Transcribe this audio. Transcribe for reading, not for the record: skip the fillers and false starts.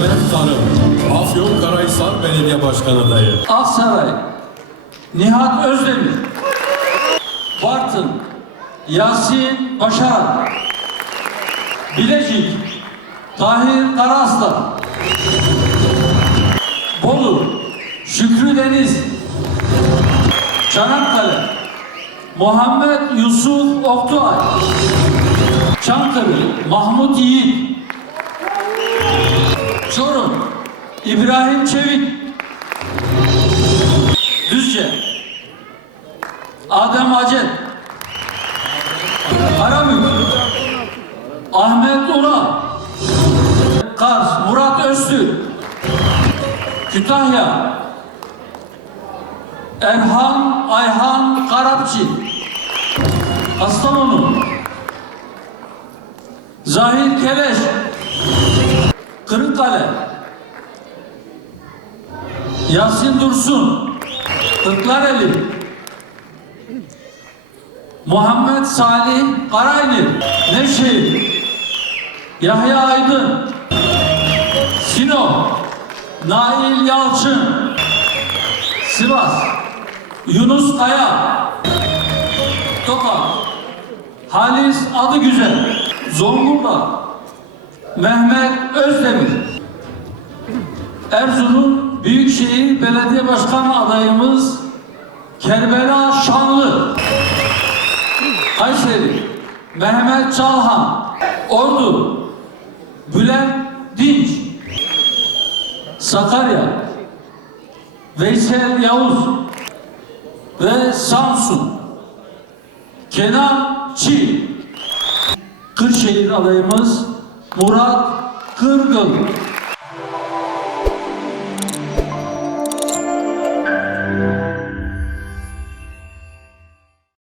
Mehmet Tanım, Afyonkarahisar Belediye Başkanı adayı. Aksaray, Nihat Özdemir. Bartın, Yasin Başaran. Bilecik, Tahir Karaaslan. Bolu, Şükrü Deniz. Çanakkale, Muhammed Yusuf Oktuay. Çankırı, Mahmut Yiğit. Çorum, İbrahim Çevik. Düzce, Adem Acet. Karabük, Ahmet Ural. Kars, Murat Öztürk. Kütahya, Erhan Ayhan Karapçı. Kastamonu, Zahir Keleş. Kırıkkale, Yasin Dursun. Kırklareli, Muhammed Salih Karaynil. Nevşehir, Yahya Aydın. Sinop, Nail Yalçın. Sivas, Yunus Kaya. Tokat, Halis Adıgüzel. Zonguldak, Mehmet Özdemir. Erzurum Büyükşehir Belediye Başkanı adayımız Kerbela Şanlı. Kayseri, Mehmet Çalhan. Ordu, Bülent Dinç. Sakarya, Veysel Yavuz. Ve Samsun, Kenan Çiğ. Kırşehir adayımız Murat Kırgıl.